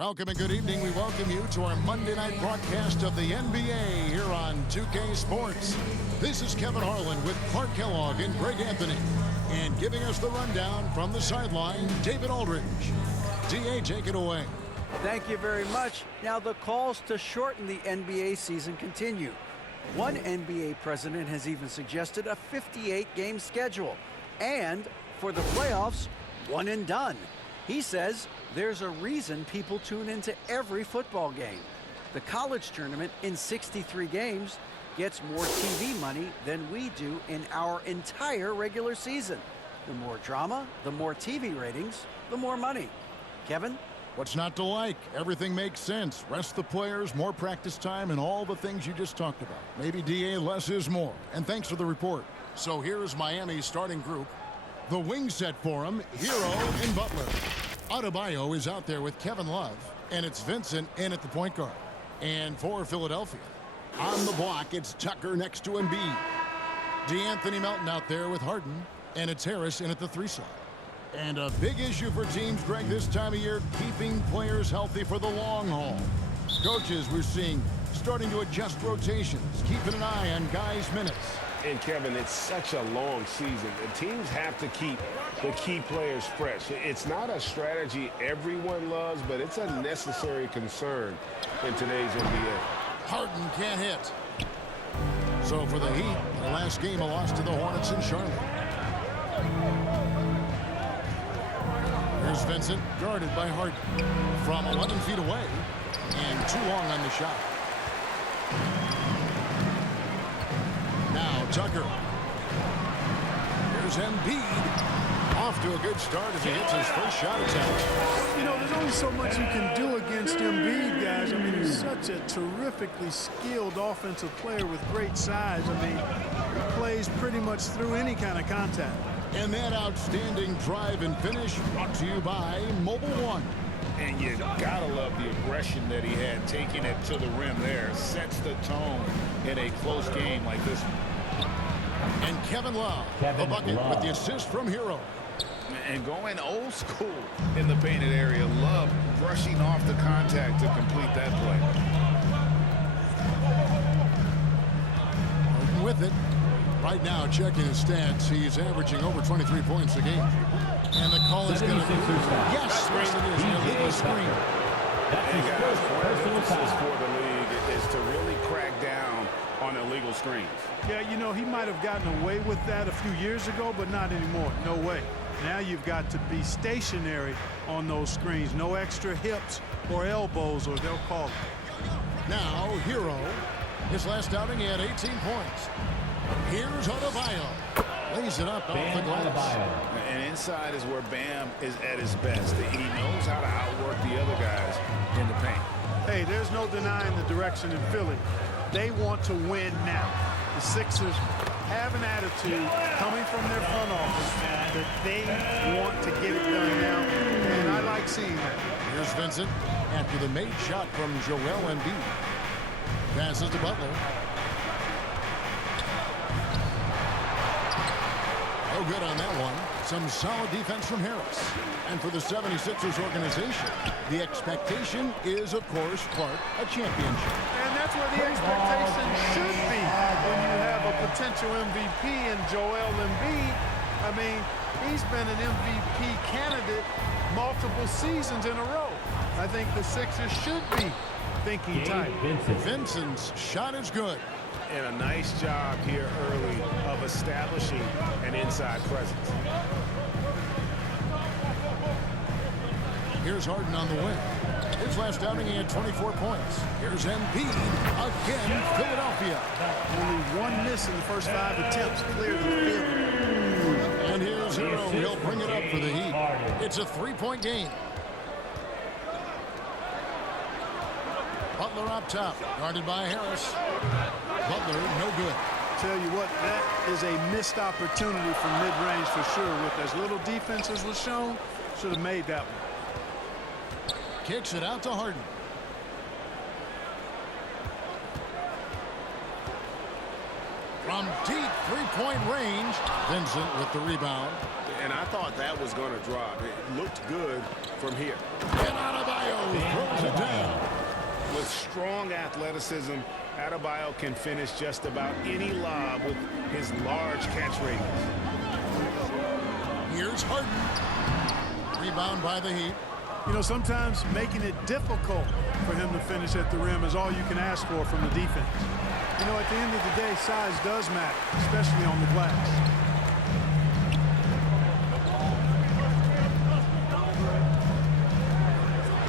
Welcome and good evening. We welcome you to our Monday night broadcast of the NBA here on 2K Sports. This is Kevin Harlan with Clark Kellogg and Greg Anthony. And giving us the rundown from the sideline, David Aldridge. DA, take it away. Thank you very much. Now the calls to shorten the NBA season continue. One NBA president has even suggested a 58-game schedule. And for the playoffs, one and done. He says there's a reason people tune into every football game. The college tournament in 63 games gets more TV money than we do in our entire regular season. The more drama, the more TV ratings, the more money. Kevin? What's not to like? Everything makes sense. Rest the players, more practice time, and all the things you just talked about. Maybe, DA, less is more. And thanks for the report. So here's Miami's starting group. The wing set for him, Hero and Butler. Adebayo is out there with Kevin Love, and it's Vincent in at the point guard. And for Philadelphia, on the block, it's Tucker next to Embiid. DeAnthony Melton out there with Harden, and it's Harris in at the 3 slot. And a big issue for teams, Greg, this time of year, keeping players healthy for the long haul. Coaches, we're seeing, starting to adjust rotations, keeping an eye on guys' minutes. And, Kevin, it's such a long season. The teams have to keep the key players fresh. It's not a strategy everyone loves, but it's a necessary concern in today's NBA. Harden can't hit. So for the Heat, the last game, a loss to the Hornets in Charlotte. Here's Vincent, guarded by Harden. From 11 feet away, and too long on the shot. Now Tucker. Here's Embiid. Off to a good start as he hits his first shot attempt. You know, there's only so much you can do against Embiid, guys. I mean, he's such a terrifically skilled offensive player with great size. I mean, he plays pretty much through any kind of contact. And that outstanding drive and finish brought to you by Mobile One. And you gotta love the aggression that he had, taking it to the rim there. Sets the tone in a close game like this one. And Kevin Love, the bucket with the assist from Hero. And going old school in the painted area. Love brushing off the contact to complete that play. Harden with it. Right now, checking his stats, he's averaging over 23 points a game. And the call is going to... Yes, yes, it is. An illegal screen. Hey, guys, one of the emphasis for the league is to really crack down on illegal screens. Yeah, you know, he might have gotten away with that a few years ago, but not anymore. No way. Now you've got to be stationary on those screens. No extra hips or elbows, or they'll call it. Now, Hero. His last outing, he had 18 points. Here's Adebayo. Lays it up off the glass. And inside is where Bam is at his best. He knows how to outwork the other guys in the paint. Hey, there's no denying the direction in Philly. They want to win now. The Sixers have an attitude coming from their front office that they want to get it done now, and I like seeing that. Here's Vincent after the made shot from Joel Embiid. Passes to Butler. No good on that one. Some solid defense from Harris. And for the 76ers organization, the expectation is, of course, Clark, a championship. And that's where the expectation should be when you have a potential MVP in Joel Embiid. I mean, he's been an MVP candidate multiple seasons in a row. I think the Sixers should be thinking tight. Vincent's shot is good. And a nice job here early of establishing an inside presence. Here's Harden on the wing. His last outing, he had 24 points. Here's Embiid again, Philadelphia. Only one miss in the first 5 attempts. Clear the field. And here's Hero. He'll bring it up for the Heat. It's a 3-point game. Butler up top, guarded by Harris. Butler, no good. Tell you what, that is a missed opportunity from mid-range for sure. With as little defense as was shown, should have made that one. Kicks it out to Harden. From deep three-point range, Vincent with the rebound. And I thought that was going to drop. It looked good from here. And Adebayo throws strong athleticism. Adebayo can finish just about any lob with his large catch radius. Here's Harden. Rebound by the Heat. You know, sometimes making it difficult for him to finish at the rim is all you can ask for from the defense. You know, at the end of the day, size does matter, especially on the glass.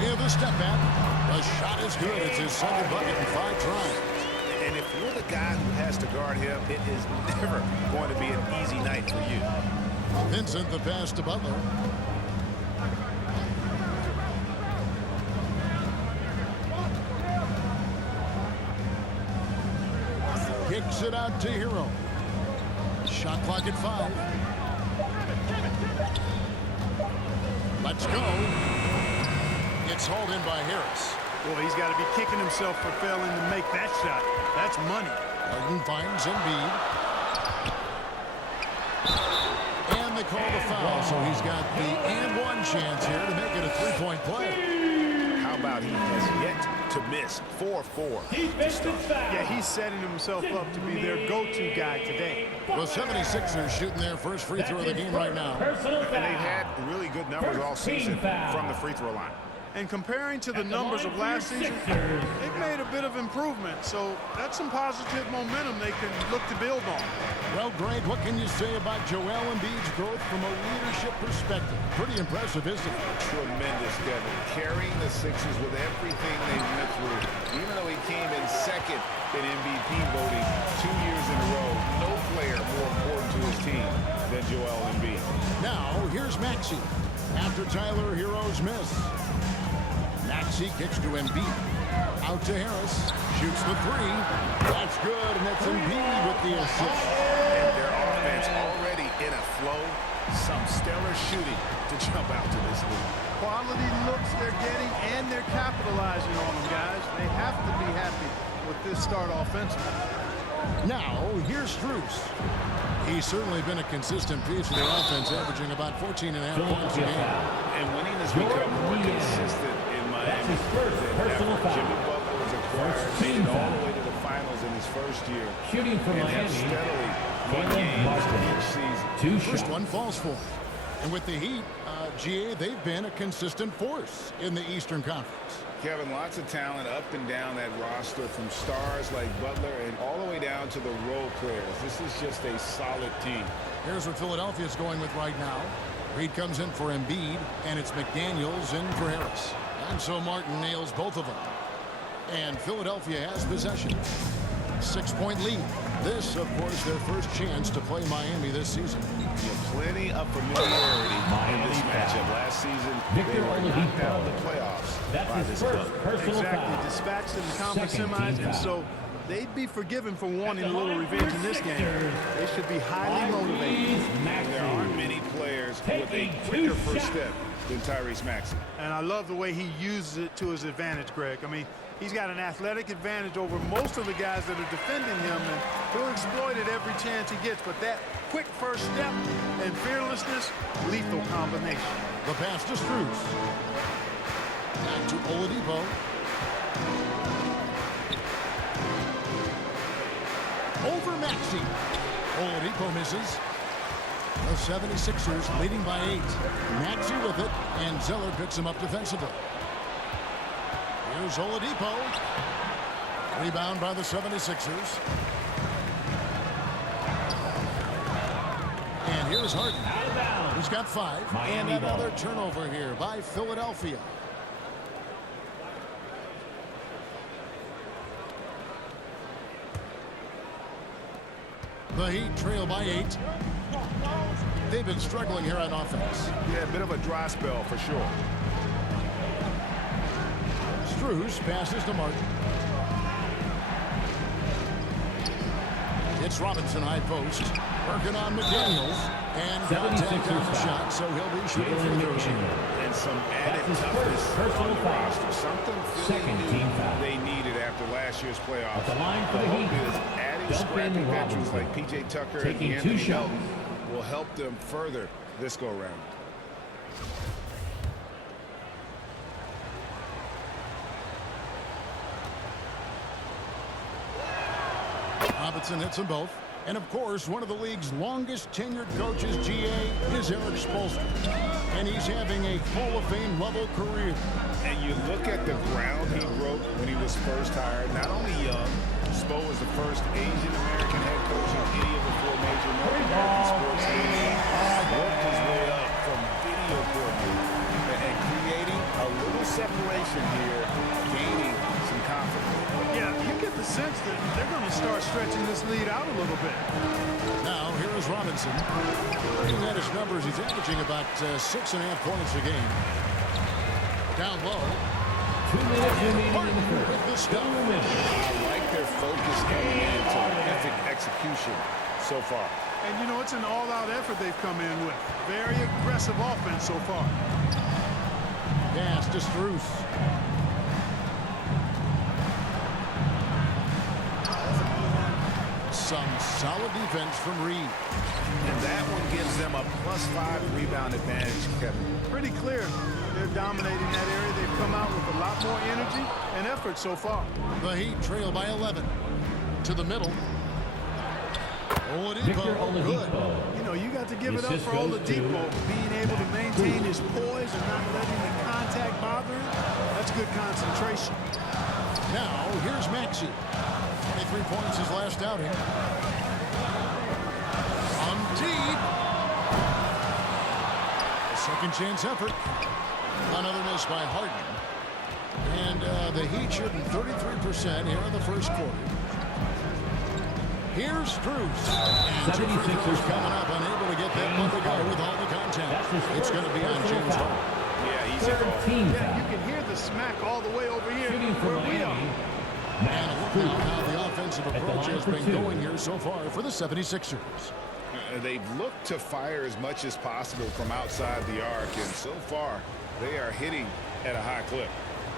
Yeah, the step back. The shot is good. It's his second bucket in 5 tries. And if you're the guy who has to guard him, it is never going to be an easy night for you. Vincent, the pass to Butler. Kicks it out to Hero. Shot clock at 5. Let's go. It's hauled in by Harris. Well, he's got to be kicking himself for failing to make that shot. That's money. Harden finds Embiid. And they call the foul, so he's got the and one chance here to make it a 3-point play. How about he has yet to miss 4-4? Yeah, he's setting himself up to be their go-to guy today. The 76ers shooting their first free throw of the game right now. And they've had really good numbers all season from the free throw line. And comparing to the numbers of last season, they've made a bit of improvement. So that's some positive momentum they can look to build on. Well, Greg, what can you say about Joel Embiid's growth from a leadership perspective? Pretty impressive, isn't it? Tremendous, Devin. Carrying the Sixers with everything they went through. Even though he came in second in MVP voting 2 years in a row, no player more important to his team than Joel Embiid. Now, here's Maxey. After Tyler Hero's miss. Maxey kicks to Embiid. Out to Harris. Shoots the 3. That's good, and that's Embiid with the assist. And their offense already in a flow. Some stellar shooting to jump out to this league. Quality looks they're getting, and they're capitalizing on them, guys. They have to be happy with this start offensively. Now, here's Strus. He's certainly been a consistent piece of their offense, averaging about 14.5 points a game. And winning has become more consistent in Miami. Jimmy Butler was acquired, made it all the way to the finals in his first year. Shooting for and Miami, have steadily won games each season. First one falls for him. And with the Heat, GA, they've been a consistent force in the Eastern Conference. Kevin, lots of talent up and down that roster, from stars like Butler and all the way down to the role players. This is just a solid team. Here's what Philadelphia's going with right now. Reed comes in for Embiid, and it's McDaniels in for Harris. And so Martin nails both of them. And Philadelphia has possession. 6-point lead. This, of course, their first chance to play Miami this season. Plenty of familiarity in this matchup. Last season, they were knocked out of the playoffs by this club. Exactly. Dispatched in the conference semis, and so they'd be forgiven for wanting a little revenge in this game. They should be highly motivated. And there aren't many players with a quicker first step than Tyrese Maxey. And I love the way he uses it to his advantage, Greg. I mean, he's got an athletic advantage over most of the guys that are defending him, and he'll exploit it every chance he gets. But that quick first step and fearlessness, lethal combination. The pass to Strus. Back to Oladipo. Over Maxey. Oladipo misses. The 76ers leading by 8. Maxey with it, and Zeller picks him up defensively. Here's Oladipo. Rebound by the 76ers. And here's Harden. He's got 5. And another turnover here by Philadelphia. The Heat trail by 8. They've been struggling here on offense. Yeah, a bit of a dry spell for sure. Strus passes to Martin. It's Robinson high post. Working on McDaniels. And contact on the shot, so he'll be shooting free throws here. And some added toughness on the roster. Something they needed after last year's playoffs. The line for the Heat. Adding scrappy veterans like P.J. Tucker and Anthony Melton will help them further this go-around. Robinson hits them both. And, of course, one of the league's longest tenured coaches, GA, is Eric Spoelstra. And he's having a Hall of Fame level career. And you look at the ground he broke when he was first hired. Not only young, Spo was the first Asian-American head coach in any of the 4 major North American sports leagues. Worked his way up from video coordinator and creating a little separation here, gaining some confidence. Yeah, you get the sense that they're going to start stretching this lead out a little bit. Now, here is Robinson. Looking at his numbers, he's averaging about 6.5 points a game. Down low. 2 minutes remaining in the first. With the stop. I like their focus coming in, terrific execution so far. And, you know, it's an all-out effort they've come in with. Very aggressive offense so far. Pass to Strus. Some solid defense from Reed. And that one gives them a +5 rebound advantage, Kevin. Pretty clear. They're dominating that area. They've come out with a lot more energy and effort so far. The Heat trail by 11. To the middle. Victor Oladipo, good. Oladipo. You know, you got to give it up Assist for goes Oladipo, to being able to maintain his poise and not letting the contact bother him. That's good concentration. Now, here's Maxey. 23 points his last outing. On deep. A second chance effort. Another miss by Harden. And the Heat shooting 33% here in the first quarter. Here's Strus. And 2 free throws coming up. Unable to get that one to go with all the contact. It's going to be on James Harden. Yeah, he's at home. 13 Yeah, you can hear the smack all the way over here Shooting for where we are. Miami. And look now how the offensive approach has been going here so far for the 76ers. They've looked to fire as much as possible from outside the arc, and so far they are hitting at a high clip.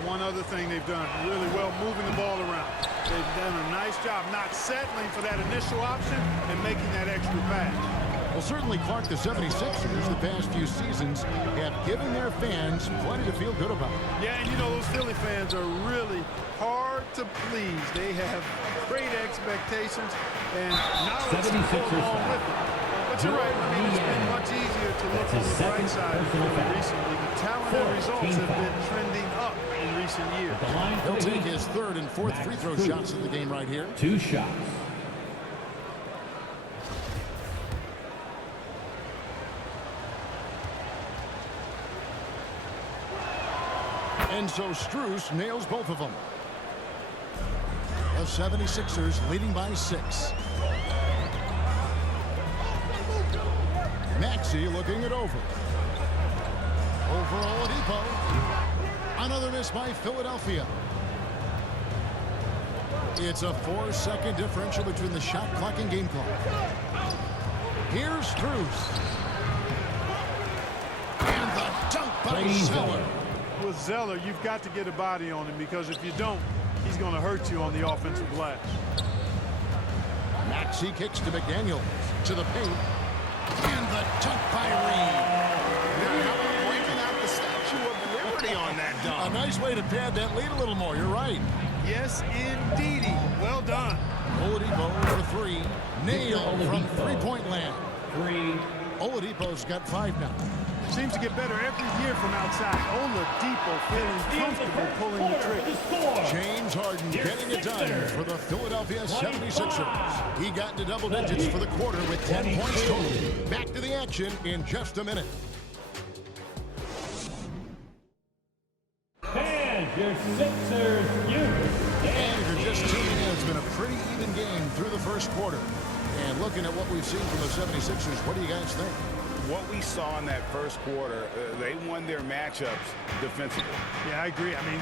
One other thing they've done really well, moving the ball around. They've done a nice job not settling for that initial option and making that extra pass. Well, certainly, Clark, the 76ers the past few seasons have given their fans plenty to feel good about. Yeah, and you know, those Philly fans are really hard to please. They have great expectations and knowledge to go along with it. But you're right, I mean, it's been much easier to look on the bright side recently. The talent and results have been trending up in recent years. He'll take his 3rd and 4th free throw shots of the game right here. 2 shots. And so Strus nails both of them. The 76ers leading by 6. Maxey looking it over. Over Oladipo. Another miss by Philadelphia. It's a 4-second differential between the shot clock and game clock. Here's Strus. And the dunk by Zeller. With Zeller, you've got to get a body on him because if you don't, he's going to hurt you on the offensive glass. Maxey kicks to McDaniel. To the paint. And the dunk by Reed. Now breaking out the Statue of Liberty on that dunk. A nice way to pad that lead a little more. You're right. Yes, indeedy. Well done. Oladipo for 3. Nailed from three-point land. 3. Oladipo's got 5 now. Seems to get better every year from outside. Oladipo feeling comfortable pulling the trigger. James Harden getting it done for the Philadelphia 76ers. He got into double digits for the quarter with 10 points total. Back to the action in just a minute. And your Sixers, And if you're just tuning in, it's been a pretty even game through the first quarter. And looking at what we've seen from the 76ers, what do you guys think? What we saw in that first quarter, they won their matchups defensively. Yeah, I agree. I mean,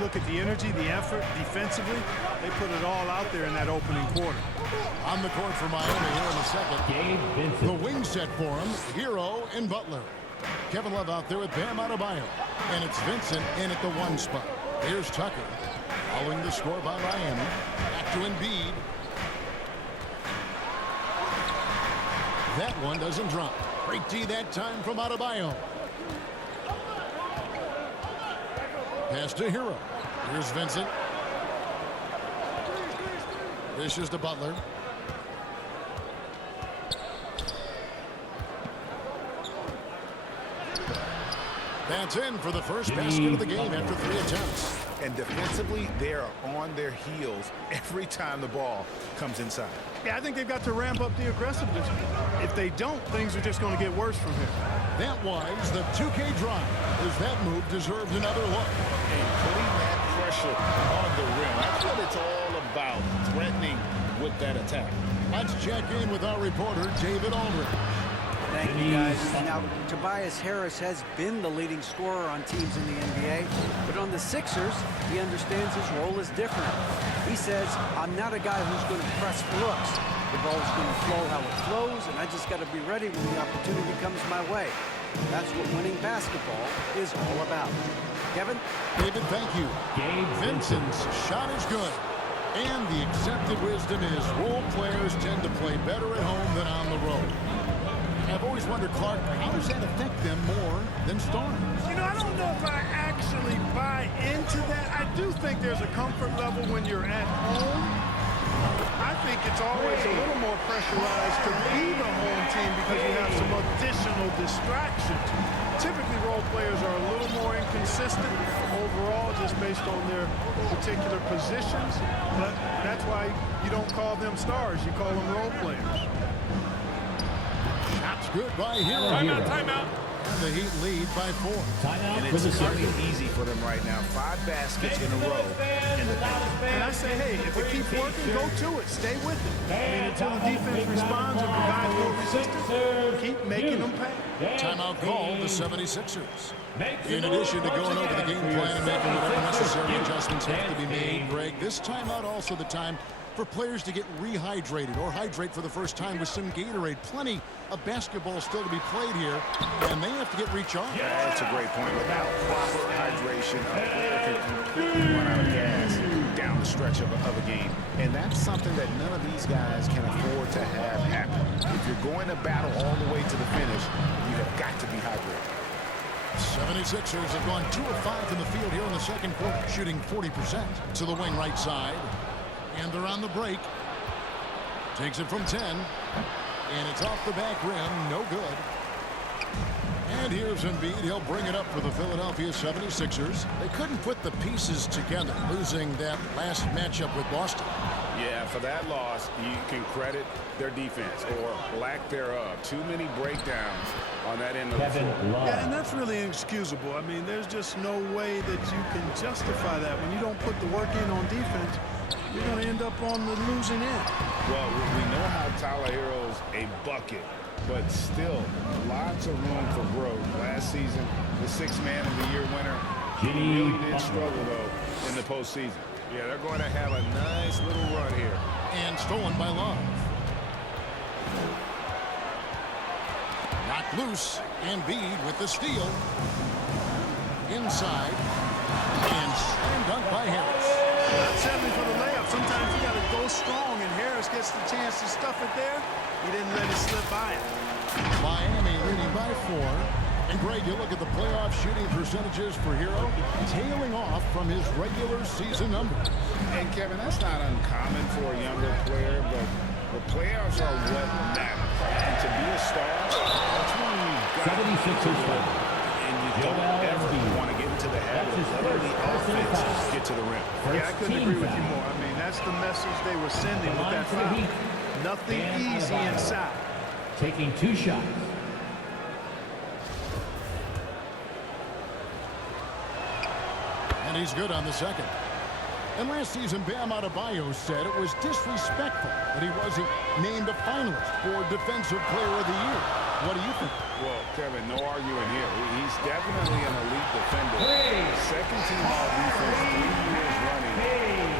look at the energy, the effort defensively. They put it all out there in that opening quarter. On the court for Miami here in the second. Gabe Vincent. The wing set for him, Hero and Butler. Kevin Love out there with Bam Adebayo. And it's Vincent in at the 1 spot. Here's Tucker. Following the score by Miami. Back to Embiid. That one doesn't drop. Great D that time from Adebayo. Pass to Hero. Here's Vincent. Dishes to Butler. That's in for the first basket of the game after 3 attempts. And defensively, they are on their heels every time the ball comes inside. Yeah, I think they've got to ramp up the aggressiveness. If they don't, things are just going to get worse from here. That was the 2K drive, as that move deserved another look. And putting that pressure on the rim, that's what it's all about, threatening with that attack. Let's check in with our reporter, David Aldridge. Thank you, guys. Now, Tobias Harris has been the leading scorer on teams in the NBA, but on the Sixers, he understands his role is different. He says, I'm not a guy who's going to press for looks. The ball's going to flow how it flows, and I just got to be ready when the opportunity comes my way. That's what winning basketball is all about. Kevin? David, thank you. Vincent's shot is good. And the accepted wisdom is role players tend to play better at home than on the road. I've always wondered, Clark, how does that affect them more than stars? You know, I don't know if I actually buy into that. I do think there's a comfort level when you're at home. I think it's always a little more pressurized to be the home team because you have some additional distractions. Typically, role players are a little more inconsistent overall just based on their particular positions. But that's why you don't call them stars. You call them role players. Shots good by Hero. Timeout. And the Heat lead by 4. And it's coming easy for them right now. 5 baskets in a row in the paint. And I say, hey, if it keeps working, go to it. Stay with it. I mean, until the defense responds and provides more resistance, keep making them pay. Timeout call the 76ers. In addition to going over the game plan and making whatever necessary adjustments have to be made, Greg, this timeout also the time for players to get rehydrated or hydrate for the first time with some Gatorade. Plenty of basketball still to be played here, and they have to get recharged. Yeah, that's a great point. Without proper hydration, a player can completely run out of gas down the stretch of a game. And that's something that none of these guys can afford to have happen. If you're going to battle all the way to the finish, you have got to be hydrated. 76ers have gone 2 of 5 in the field here in the second quarter, shooting 40% to the wing right side. And they're on the break. Takes it from 10. And it's off the back rim. No good. And here's Embiid. He'll bring it up for the Philadelphia 76ers. They couldn't put the pieces together, losing that last matchup with Boston. Yeah, for that loss, you can credit their defense or lack thereof. Too many breakdowns on that end of the floor. Yeah, and that's really inexcusable. I mean, there's just no way that you can justify that. When you don't put the work in on defense, you're going to end up on the losing end. Well, we know how Tyler Hero's a bucket, but still lots of room for growth. Last season, the 6th Man of the Year winner, he really did struggle, though, in the postseason. Yeah, they're going to have a nice little run here. And stolen by Love. Knocked loose. Embiid with the steal. Inside. And slam dunk by Harris. Not settling for the layup. Sometimes you got to go strong, and Harris gets the chance to stuff it there. He didn't let it slip by him. Miami leading by 4. And Greg, you look at the playoff shooting percentages for Hero, tailing off from his regular season numbers. And Kevin, that's not uncommon for a younger player, but the playoffs are what matter. And to be a star, that's when you've got 76ers. and you don't ever want to get into the habit of letting the offense get to the rim. Yeah, I couldn't agree with you more. I mean, that's the message they were sending with that foul. Nothing easy inside. Taking 2 shots. And he's good on the second. And last season, Bam Adebayo said it was disrespectful that he wasn't named a finalist for Defensive Player of the Year. What do you think? Well, Kevin, no arguing here. He's definitely an elite defender. Second team all defense, 3 years running.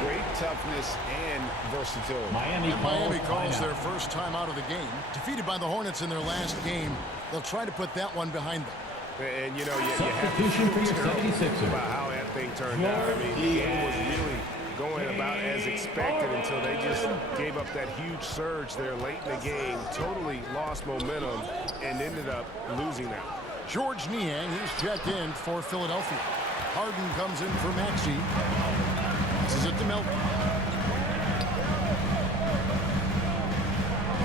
Great toughness and versatility. Miami calls their first time out of the game. Defeated by the Hornets in their last game. They'll try to put that one behind them. And, you know, you have Substitution for your to 76ers. about how that thing turned out. I mean, the game was really going about as expected until they just gave up that huge surge there late in the game, totally lost momentum, and ended up losing that. George Niang, he's checked in for Philadelphia. Harden comes in for Maxey. This is it to Melton.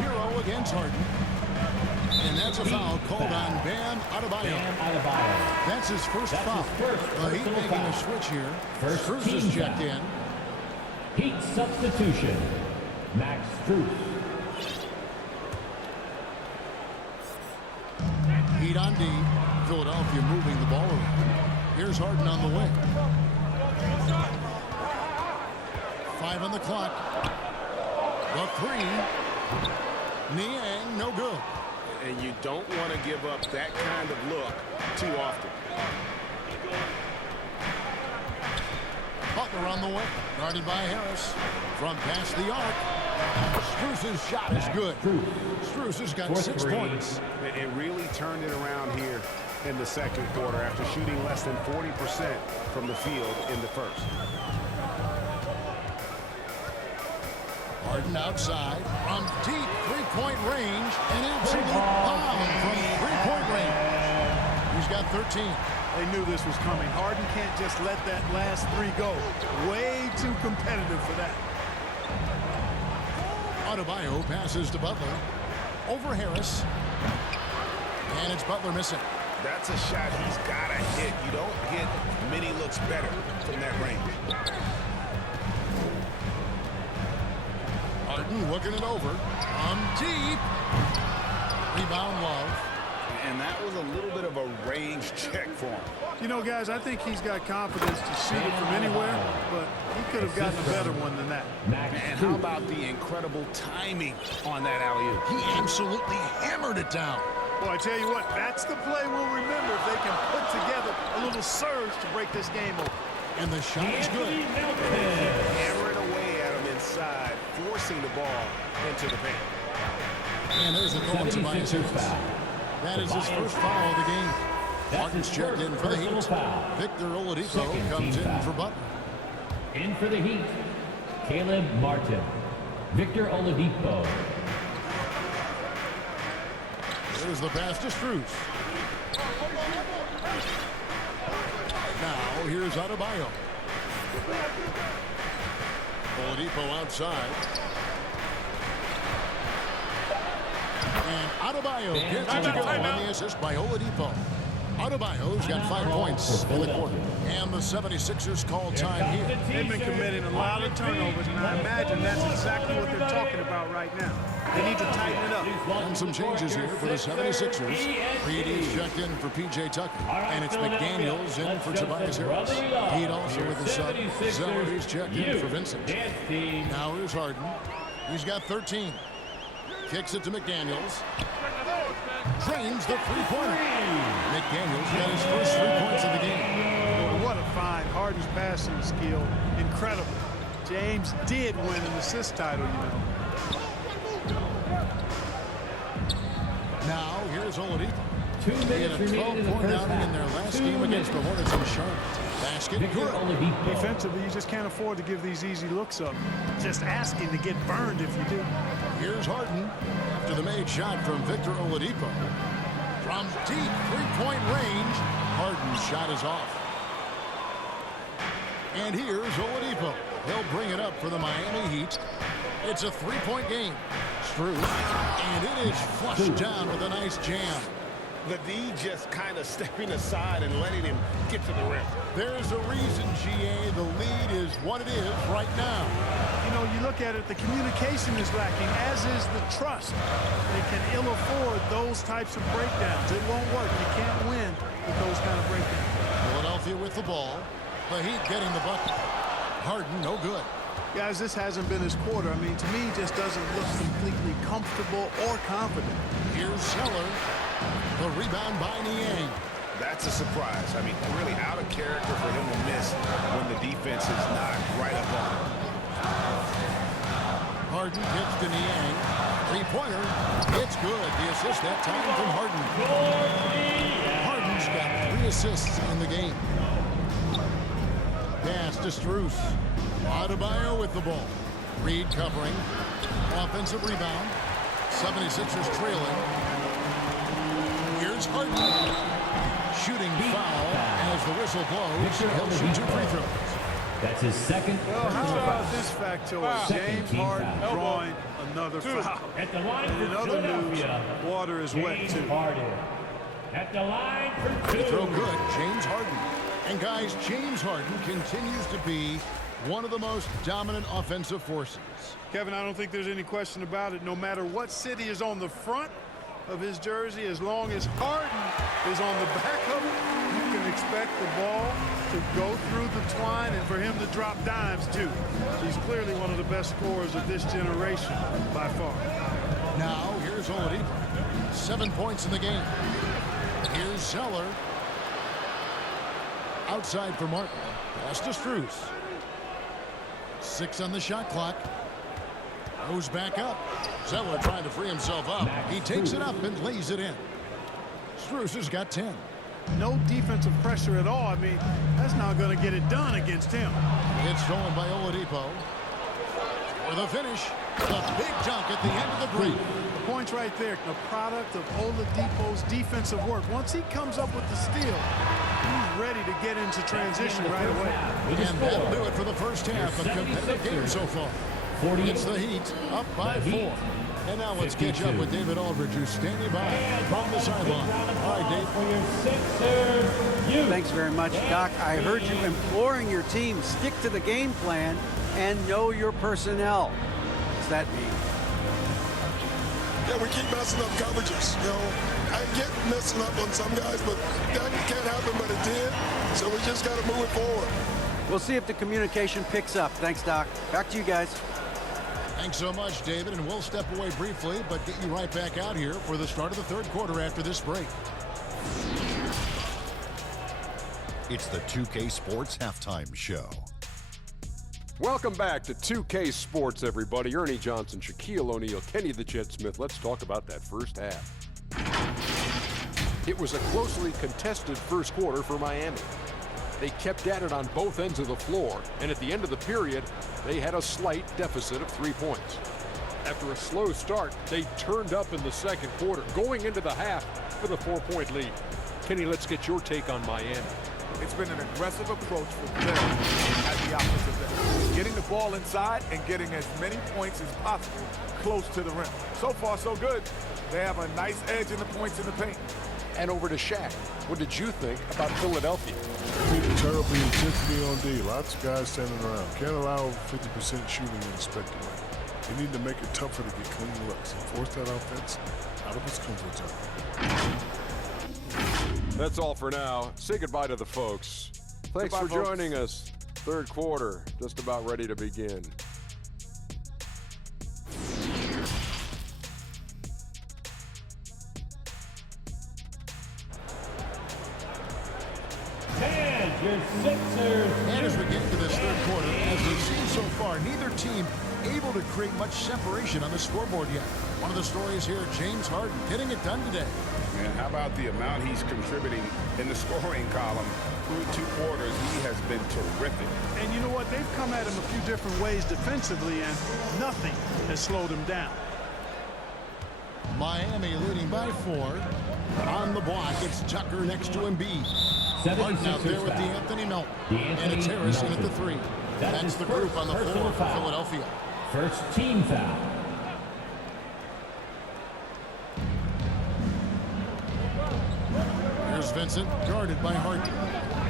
Hero against Harden. And that's a foul called on Bam Adebayo. Bam Adebayo. That's his first That's foul. his first Heat personal making a foul. switch here. First Strus team is checked foul. in. Heat substitution. Max Strus. Heat on D. Philadelphia moving the ball around. Here's Harden on the wing. 5 on the clock. The three. Niang, no good. And you don't want to give up that kind of look too often. Butler on the wing. Guarded by Harris. From past the arc. Strus's shot is good. Strus has got 6 points. It really turned it around here in the second quarter after shooting less than 40% from the field in the first. Harden outside. From deep three-point range. An absolute bomb from three-point range. He's got 13. They knew this was coming. Harden can't just let that last 3 go. Way too competitive for that. Adebayo passes to Butler. Over Harris. And it's Butler missing. That's a shot he's got to hit. You don't get many looks better from that range. Harden looking it over. Deep. Rebound Love. And that was a little bit of a range check for him. You know, guys, I think he's got confidence to shoot it from anywhere, but he could have gotten a better one than that. And how about the incredible timing on that alley-oop? He absolutely hammered it down. Boy, I tell you what, that's the play we'll remember if they can put together a little surge to break this game open. And the shot is good. Hammering away at him inside, forcing the ball into the paint. And there's the call to Tobias Harris. That is his first foul of the game. Harden's checked in for the Heat. Victor Oladipo comes in for Butler. In for the Heat, Caleb Martin. Victor Oladipo. There's the pass to Strus. Now here's Adebayo. Oladipo outside. And Adebayo gets it to go on the assist by Oladipo. Adebayo's got 5 points in the quarter. And the 76ers call time here. They've been committing a lot of turnovers, and I imagine that's exactly what they're talking about right now. They need to tighten it up. And some changes here for the 76ers. Reed is checked in for P.J. Tucker. And it's McDaniels in for Tobias Harris. Heat also with the sub. Zeller is checked in for Vincent. Now here's Harden. He's got 13. Kicks it to McDaniels. Trains the three-pointer. McDaniels got his first 3 points of the game. Oh, what a find. Harden's passing skill. Incredible. James did win an assist title, you know. Now, here's Oladipo. 2 They had minutes a remaining in the 12-point first outing in their half. last 2 game against the minutes. Hornets in Charlotte. Basket Victor good. Oladipo. Defensively, you just can't afford to give these easy looks up. Just asking to get burned if you do. Here's Harden after the made shot from Victor Oladipo. From deep three-point range, Harden's shot is off. And here's Oladipo. He'll bring it up for the Miami Heat. It's a three-point game. Strus, and it is flushed down with a nice jam. The D just kind of stepping aside and letting him get to the rim. There's a reason, GA, the lead is what it is right now. You know, you look at it, the communication is lacking, as is the trust. They can ill afford those types of breakdowns. It won't work. You can't win with those kind of breakdowns. Philadelphia with the ball. The Heat getting the bucket. Harden, no good. Guys, this hasn't been his quarter. I mean, to me, just doesn't look completely comfortable or confident. Here's Zeller. The rebound by Niang. That's a surprise. I mean, really out of character for him to miss when the defense is not right up on him. Harden gives to Niang. Three-pointer. It's good. The assist that time from Harden. Harden's got 3 assists in the game. Pass to Strus. Adebayo with the ball. Reed covering. Offensive rebound. 76ers trailing. Here's Harden. Shooting foul as the whistle blows. He'll shoot 2 free throws. That's his second Well, how personal about foul. this factoid? Second James team Harden foul. drawing another foul. At the line And in for other news, Philadelphia, water is wet James too. Harden. At the line for They throw two. good, James Harden. And guys, James Harden continues to be one of the most dominant offensive forces. Kevin, I don't think there's any question about it. No matter what city is on the front of his jersey, as long as Harden is on the back of it, you can expect the ball to go through the twine and for him to drop dimes too. He's clearly one of the best scorers of this generation by far. Now, here's Oladipo. 7 points in the game. Here's Zeller. Outside for Martin. Pass to Strus. 6 on the shot clock. Goes back up. Zeller trying to free himself up. He takes it up and lays it in. Strus has got 10. No defensive pressure at all. I mean, that's not going to get it done against him. It's stolen by Oladipo. For the finish. The big dunk at the end of the break. The point's right there. A product of Oladipo's defensive work. Once he comes up with the steal, he's ready to get into transition right away. And that'll do it for the first half. A competitive game so far. It's the Heat up by 4. And now let's catch up with David Aldridge, who's standing by from the sideline. All right, Dave. For your Sixers, Thanks very much, Doc. I heard you imploring your team stick to the game plan and know your personnel. What does that mean? Yeah, we keep messing up coverages. You know, I get messing up on some guys, but that can't happen, but it did. So we just got to move it forward. We'll see if the communication picks up. Thanks, Doc. Back to you guys. Thanks so much, David, and we'll step away briefly, but get you right back out here for the start of the third quarter after this break. It's the 2K Sports Halftime Show. Welcome back to 2K Sports, everybody. Ernie Johnson, Shaquille O'Neal, Kenny the Jet Smith. Let's talk about that first half. It was a closely contested first quarter for Miami. They kept at it on both ends of the floor, and at the end of the period, they had a slight deficit of 3 points. After a slow start, they turned up in the second quarter, going into the half with a 4-point lead. Kenny, let's get your take on Miami. It's been an aggressive approach for them at the offensive end. Getting the ball inside and getting as many points as possible close to the rim. So far, so good. They have a nice edge in the points in the paint. And over to Shaq. What did you think about Philadelphia? Terrible intensity on D. Lots of guys standing around. Can't allow 50% shooting in the spectrum. They need to make it tougher to get clean looks and force that offense out of its comfort zone. That's all for now. Say goodbye to the folks. Thanks Goodbye, for folks. joining us. Third quarter, just about ready to begin. And your Sixers. And as we get into this third quarter, as we've seen so far, neither team able to create much separation on the scoreboard yet. One of the stories here, James Harden getting it done today. And how about the amount he's contributing in the scoring column through 2 quarters? He has been terrific. And you know what? They've come at him a few different ways defensively, and nothing has slowed him down. Miami leading by 4. On the block, it's Tucker next to Embiid. Martin out there with DeAnthony Melton. And it's Harris in at the 3. That's the group on the floor for Philadelphia. First team foul. Here's Vincent, guarded by Harden.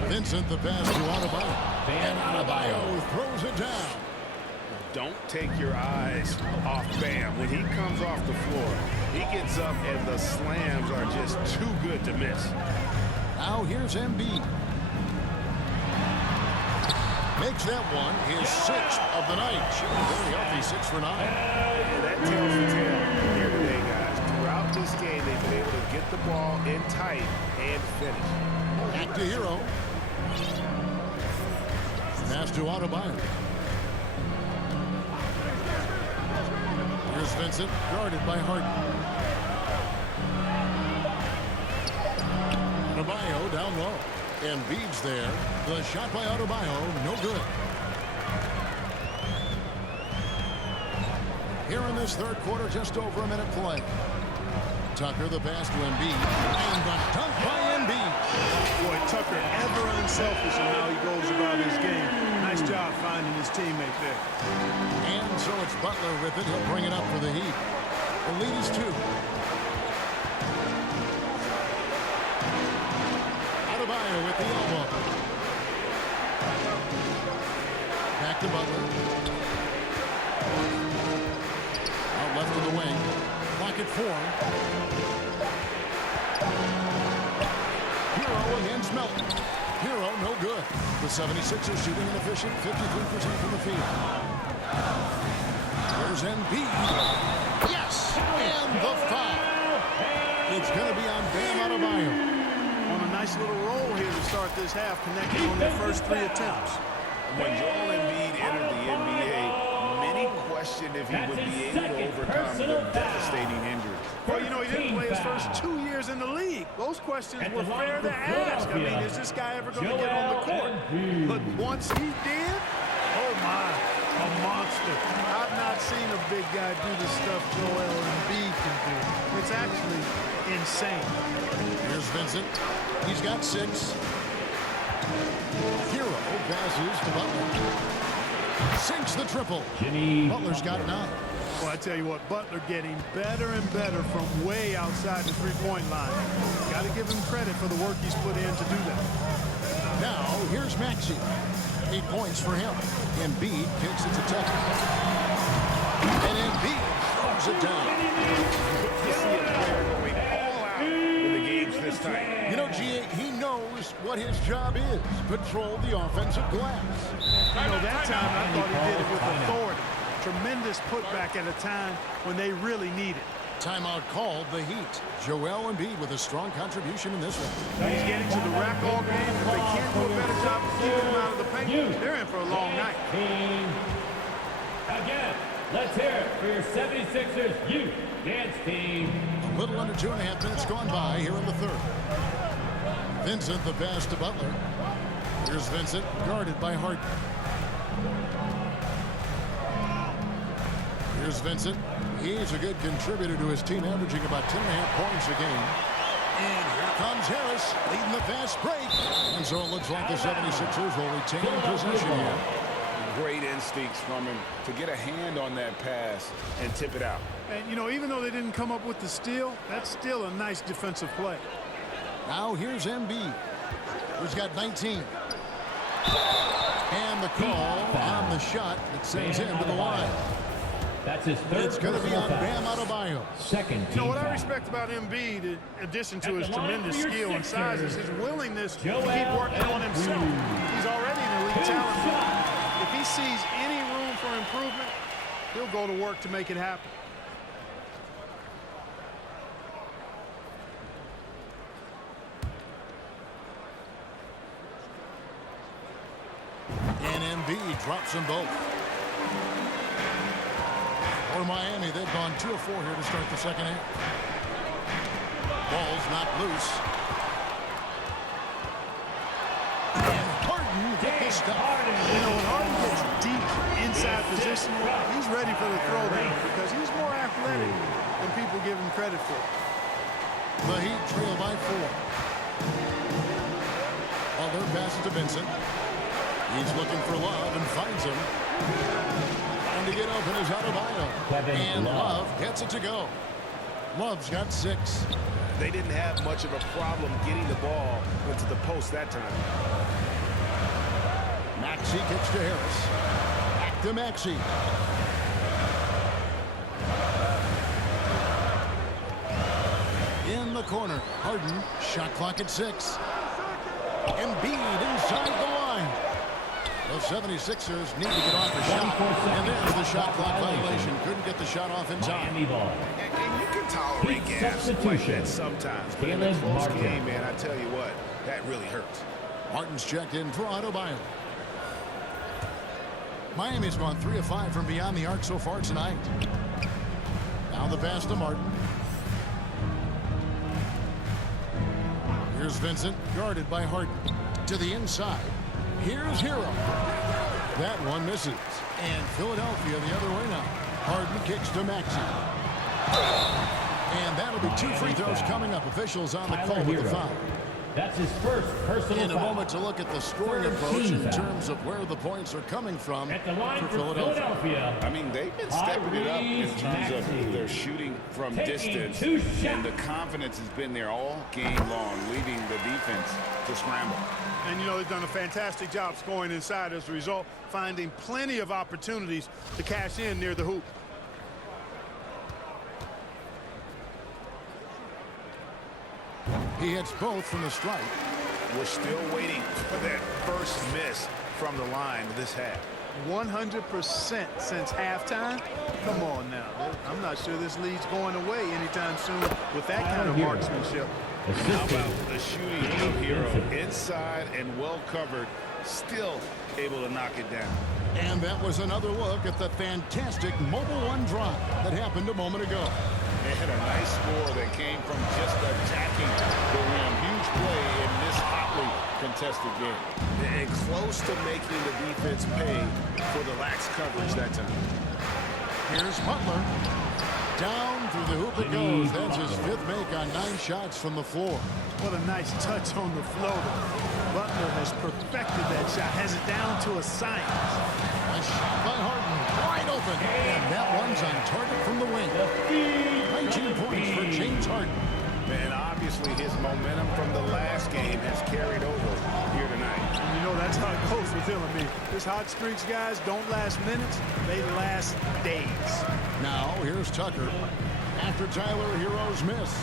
Vincent, the pass to Adebayo. And Adebayo throws it down. Don't take your eyes off Bam. When he comes off the floor, he gets up and the slams are just too good to miss. Now here's Embiid. Makes that one his 6th of the night. Shooting very healthy, 6 for 9. And that tells the tale here today, guys. Throughout this game, they've been able to get the ball in tight and finish. Back to Hero. Pass to Adebayo. Here's Vincent, guarded by Harden. Adebayo down low. Embiid's there. The shot by Adebayo, no good. Here in this third quarter, just over a minute play. Tucker, the pass to Embiid. And the dunk by Embiid. Boy, Tucker ever unselfish in how he goes about his game. Nice Nice job finding his teammate there. And so it's Butler with it. He'll bring it up for the Heat. The lead is 2. Adebayo with the elbow. Back to Butler. Out left to the wing. Clock at 4. Hero against Melton. Hero, no good. The 76ers shooting an efficient 53% from the field. There's Embiid. Yes! And the foul. It's going to be on Bam Adebayo. On a nice little roll here to start this half, connecting on their first 3 attempts. When Joel Embiid entered the NBA, many questioned if he would be able to overcome the devastating injury. Well, you know, he didn't play his first 2 years in the league. Those questions were fair to ask. I mean, is this guy ever going to get on the court? But once he did, oh my, a monster. I've not seen a big guy do the stuff Joel Embiid can do. It's actually insane. Here's Vincent. He's got 6. Hero passes to Butler. Sinks the triple. Butler's got 9. Well, I tell you what, Butler getting better and better from way outside the three-point line. Got to give him credit for the work he's put in to do that. Now, here's Maxey. 8 points for him. Embiid kicks it to Tucker. And Embiid throws it down. You see a player going all out in the games this time. You know, G.A., he knows what his job is. Patrol the offensive glass. You know, that time I thought he did it with authority. Tremendous putback at a time when they really need it. Timeout called the Heat. Joel Embiid with a strong contribution in this one. He's getting to the rack all game. If they can't do a better job of keeping him out of the paint, they're in for a long night. Again, let's hear it for your 76ers youth dance team. A little under 2.5 minutes gone by here in the third. Vincent the pass to Butler. Here's Vincent, guarded by Harden. Here's Vincent. He's a good contributor to his team, averaging about 10.5 points a game. And here comes Harris, leading the fast break. And so it looks like the 76ers will retain possession here. Great instincts from him to get a hand on that pass and tip it out. And, you know, even though they didn't come up with the steal, that's still a nice defensive play. Now here's Embiid, who's got 19. And the call on the shot that sends him to the line. That's his third. It's going to be on Bam Adebayo. Second You know what I respect about Embiid, in addition to his tremendous skill and size, is his willingness to keep working on himself. He's already an elite talent. If he sees any room for improvement, he'll go to work to make it happen. And Embiid drops them both. For Miami, they've gone 2 of 4 here to start the second half. Ball's not loose. And Harden hit the stuff. You know, when Harden gets deep inside position, he's ready for the throwdown because he's more athletic than people give him credit for. The Heat trail by 4. Butler passes to Vincent. He's looking for Love and finds him. Trying to get open is Adebayo. And Love gets it to go. Love's got 6. They didn't have much of a problem getting the ball into the post that time. Maxey kicks to Harris. Back to Maxey. In the corner, Harden, shot clock at 6. Embiid inside the line. The 76ers need to get off the shot. And there's the shot clock violation. Couldn't get the shot off in time. And you can tolerate gas like that sometimes. But in a close game, man, I tell you what, that really hurts. Martin's checked in for Adebayo. Miami's gone 3 of 5 from beyond the arc so far tonight. Now the pass to Martin. Here's Vincent, guarded by Harden. To the inside. Here's Hero. That one misses. And Philadelphia the other way now. Harden kicks to Maxey. And that'll be 2 free throws coming up. Officials on the call with the foul. That's his first personal In a foul. moment to look at the scoring approach in terms of where the points are coming from At the line for for Philadelphia. I mean, they've been stepping it up in terms of their shooting from distance. And the confidence has been there all game long, leaving the defense to scramble. And, you know, they've done a fantastic job scoring inside as a result, finding plenty of opportunities to cash in near the hoop. He hits both from the strike. We're still waiting for that first miss from the line this half. 100% since halftime. Come on now. I'm not sure this lead's going away anytime soon with that kind of marksmanship. How about the shooting of Hero? Inside and well covered, still able to knock it down. And that was another look at the fantastic mobile one drop that happened a moment ago. They had a nice score that came from just attacking the rim. Huge play in this hotly contested game. And close to making the defense pay for the lax coverage that time. Here's Butler. Down through the hoop it goes. That's his fifth make on 9 shots from the floor. What a nice touch on the floater. Butler has perfected that shot, has it down to a science. A shot by Harden, wide open. And that one's on target from the wing. 19 points for James Harden. And obviously his momentum from the last game has carried over here tonight. And you know that's how it goes with him. I mean, his hot streaks, guys, don't last minutes. They last days. Now, here's Tucker. After Tyler Hero's miss.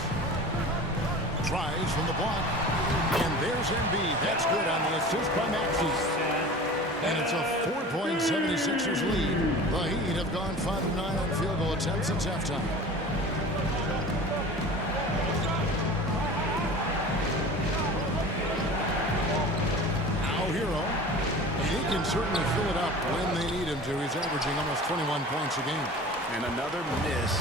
Tries from the block. And there's Embiid. That's good on the assist by Maxey. And it's a 4-point 76ers lead. The Heat have gone 5 of 9 on field goal attempts since halftime. Now Hero. And he can certainly fill it up when they need him to. He's averaging almost 21 points a game. And another miss.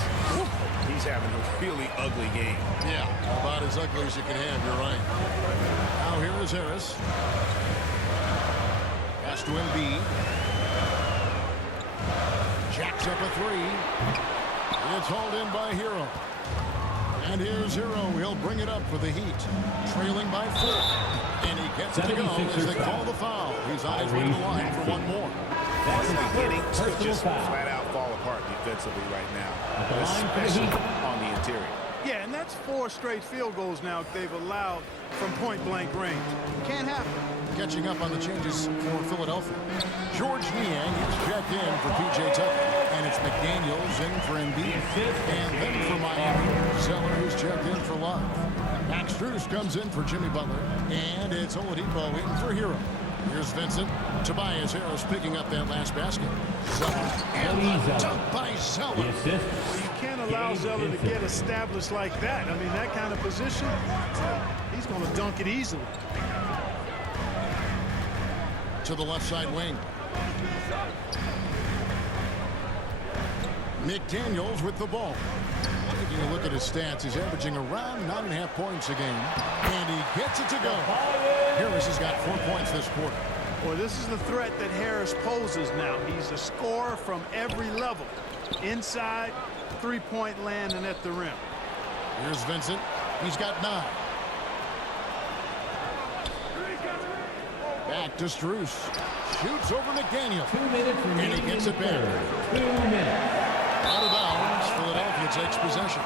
He's having a really ugly game. Yeah, about as ugly as you can have, you're right. Now here is Harris. Pass to Embiid. Jacks up a 3. It's hauled in by Hero. And here's Hero. He'll bring it up for the Heat. Trailing by 4. And he gets it to go as they call the foul. He's on his way to the line for one more. That's beginning to just flat out fall apart defensively right now, especially on the interior. Yeah, and that's 4 straight field goals now they've allowed from point-blank range. Can't happen. Catching up on the changes for Philadelphia. George Niang is checked in for P.J. Tucker. And it's McDaniels in for Embiid. And then for Miami, Zeller who's checked in for Love. Max Strus comes in for Jimmy Butler. And it's Oladipo in for Hero. Here's Vincent. Tobias Harris picking up that last basket. Zeller. And the dunk by Zeller. Well, you can't allow Zeller to get established like that. I mean, that kind of position, he's going to dunk it easily. To the left side wing. McDaniels with the ball. Taking a look at his stats, he's averaging around 9.5 points a game. And he gets it to go. Harris has got 4 points this quarter. Boy, this is the threat that Harris poses now. He's a scorer from every level. Inside, three-point land, and at the rim. Here's Vincent. He's got 9. Back to Strus. Shoots over McDaniel. 2 minutes remaining. And he gets it back. 2 minutes. Out of bounds. Philadelphia takes possession.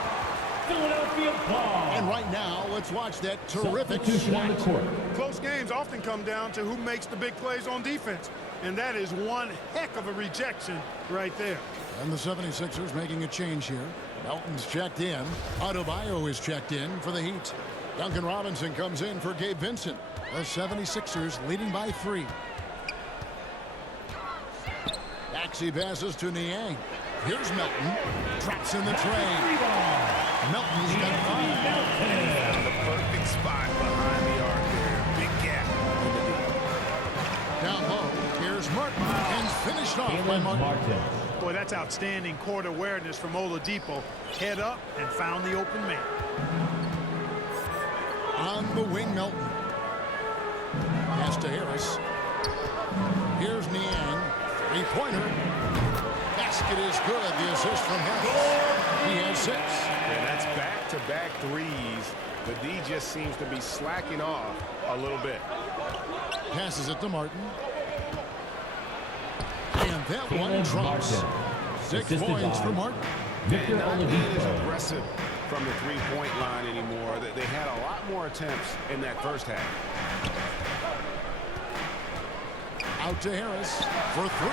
Philadelphia ball. And right now, let's watch that terrific Substitution on the shot. court. Close games often come down to who makes the big plays on defense. And that is one heck of a rejection right there. And the 76ers making a change here. Melton's checked in. Adebayo is checked in for the Heat. Duncan Robinson comes in for Gabe Vincent. The 76ers leading by 3. Maxey passes to Niang. Here's Melton. Drops in the tray. Melton's got 5. The perfect spot behind the arc there. Big gap in the deep. Down low. Here's Martin. And finished off by Martin. Boy, that's outstanding court awareness from Oladipo. Head up and found the open man. On the wing, Melton. Pass to Harris. Here's Niang. 3-pointer. basket is good. The assist from Harris. He has 6. And that's back-to-back threes. The D just seems to be slacking off a little bit. Passes it to Martin. And that one drops. 6 points for Martin. Victor Not being as Oladipo. aggressive from the three-point line anymore. They had a lot more attempts in that first half. Out to Harris for 3.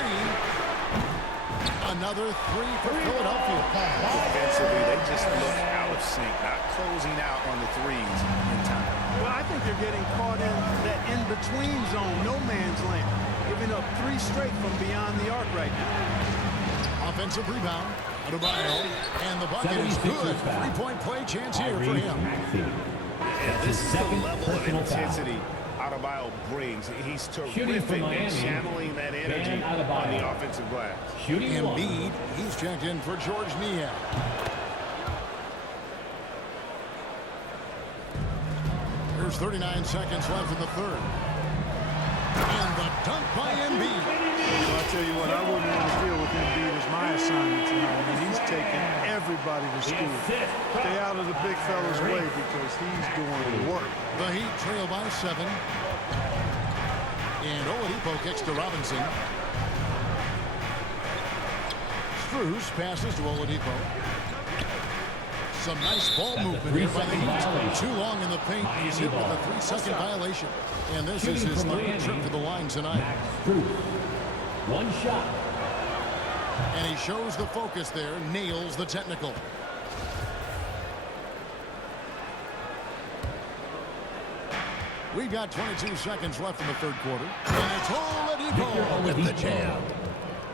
Another 3 for Philadelphia. Defensively, they just look out of sync, not closing out on the threes in time. Well, I think they're getting caught in that in-between zone, no man's land, giving up 3 straight from beyond the arc right now. Offensive rebound. Adebayo. And the bucket is 76ers good. foul. 3-point play chance here for him. And this is the level of intensity Adebayo brings. He's terrific in channeling that energy on the offensive glass. Embiid, he's checked in for George Niang. There's 39 seconds left in the third. And the dunk by Embiid. Well, I tell you what, I wouldn't want to deal with Embiid as my assignment tonight. I mean, he's taking everybody to school. Stay out of the big fella's way because he's doing the work. The Heat trail by 7. And Oladipo kicks to Robinson. Strus passes to Oladipo. Some nice ball movement here by the Heat. Too long in the paint. He's hit with a 3-second violation. And this is his 3rd trip to the line tonight. One shot. And he shows the focus there. Nails the technical. We've got 22 seconds left in the third quarter. And it's Oladipo with the jam.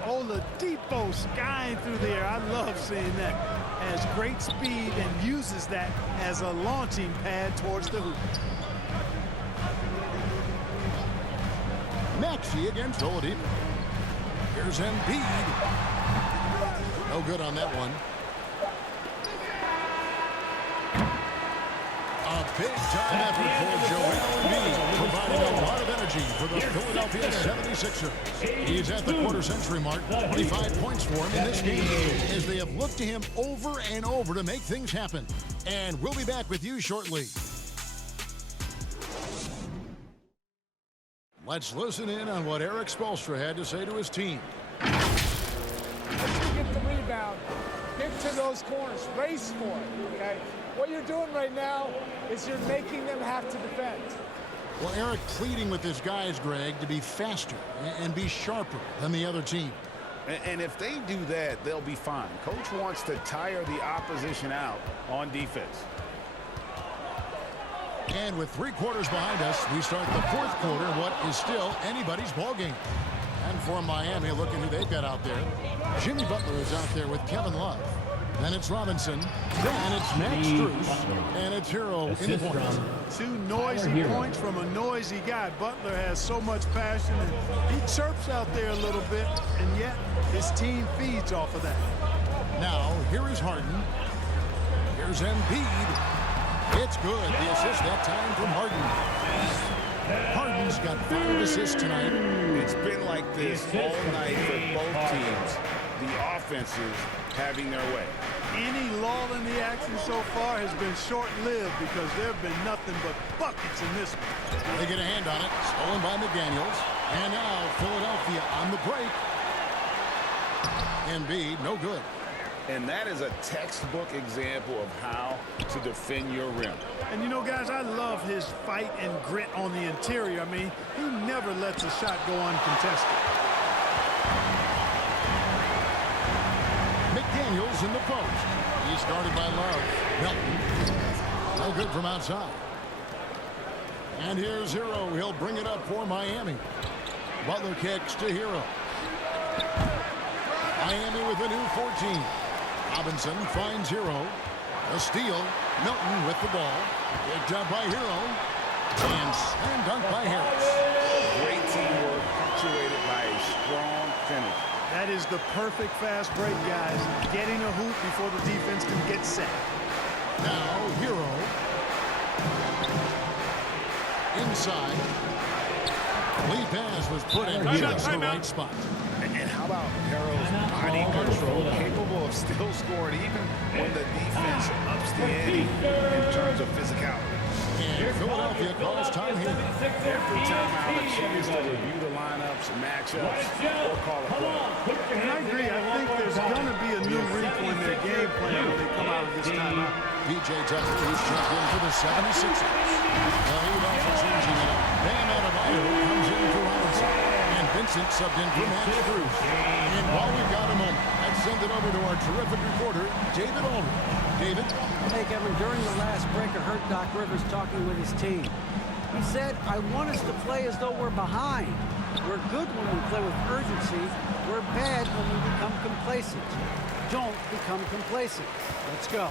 Oladipo skying through the air. I love seeing that. Has great speed and uses that as a launching pad towards the hoop. Maxey against Oladipo. Here's Embiid. No good on that one. A big-time effort for Joel Embiid, providing a lot of energy for the Philadelphia 76ers. He's at the quarter-century mark. 25 points for him in this game as they have looked to him over and over to make things happen. And we'll be back with you shortly. Let's listen in on what Eric Spoelstra had to say to his team. Once you get the rebound, get to those corners, race for it, okay? What you're doing right now is you're making them have to defend. Well, Eric pleading with his guys, Greg, to be faster and be sharper than the other team. And if they do that, they'll be fine. Coach wants to tire the opposition out on defense. And with 3 quarters behind us, we start the fourth quarter, what is still anybody's ball game. And for Miami, looking who they've got out there. Jimmy Butler is out there with Kevin Love. Then it's Robinson. Then it's Max Strus. And it's Hero in the point. 2 noisy points from a noisy guy. Butler has so much passion, and he chirps out there a little bit, and yet his team feeds off of that. Now, here is Harden. Here's Embiid. It's good. The assist that time from Harden. Harden's got 5 assists tonight. It's been like this all night for both teams. The offenses having their way. Any lull in the action so far has been short-lived because there have been nothing but buckets in this one. They get a hand on it. Stolen by McDaniels. And now Philadelphia on the break. Embiid, no good. And that is a textbook example of how to defend your rim. And you know, guys, I love his fight and grit on the interior. I mean, he never lets a shot go uncontested. McDaniels in the post. He's started by Love. Melton. No good from outside. And here's Hero. He'll bring it up for Miami. Butler kicks to Hero. Miami with a new 14. Robinson finds Hero. A steal. Milton with the ball. Picked up by Hero. And slam dunk by Harris. Great teamwork punctuated by a strong finish. That is the perfect fast break, guys. Getting a hoop before the defense can get set. Now Hero. Inside. Lee pass was put in just the right spot. And how about Harrell's body control still scored even when the defense ups the ante in terms of physicality. And Philadelphia calls time here. Every time out, a chance to review the lineups, matchups, or call a play. And I agree. I think there's going to be a new wrinkle in their game plan when they come out of this timeout. P.J. Tucker is checked in for the 76ers. Well, he would also changing it up. Bam Adebayo comes in for Robinson. And Vincent subbed in for Max Cruz. And while we've got a moment, let's send it over to our terrific reporter, David Aldridge. David? Hey, Kevin, during the last break, I heard Doc Rivers talking with his team. He said, I want us to play as though we're behind. We're good when we play with urgency. We're bad when we become complacent. Don't become complacent. Let's go,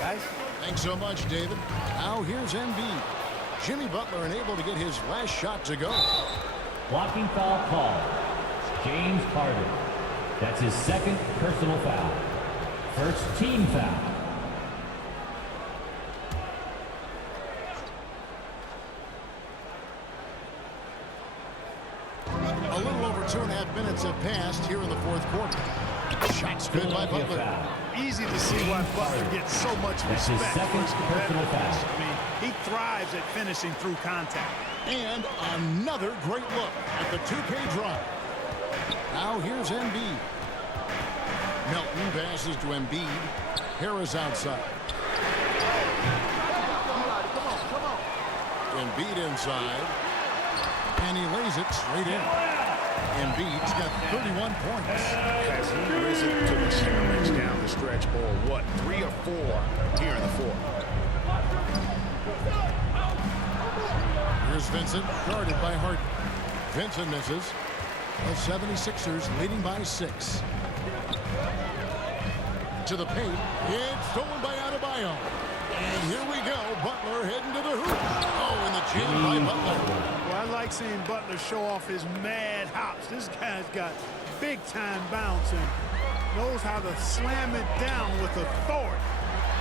guys. Thanks so much, David. Now here's Embiid. Jimmy Butler unable to get his last shot to go. Blocking foul call. James Harden. That's his second personal foul. First team foul. A little over 2.5 minutes have passed here in the fourth quarter. Shots good by Butler. Easy to see why Butler gets so much respect for his competitiveness. I mean, he thrives at finishing through contact. And another great look at the 2K drive. Now here's Embiid. Melton passes to Embiid. Harris outside. Embiid inside. And he lays it straight in. Embiid's got 31 points. Has he risen to the challenge down the stretch, or what? 3 or 4 here in the fourth. Here's Vincent, guarded by Harden. Vincent misses. The 76ers leading by 6. To the paint. It's stolen by Adebayo. And here we go. Butler heading to the hoop. Oh, and the jam by Butler. Well, I like seeing Butler show off his mad hops. This guy's got big-time bounce and knows how to slam it down with authority.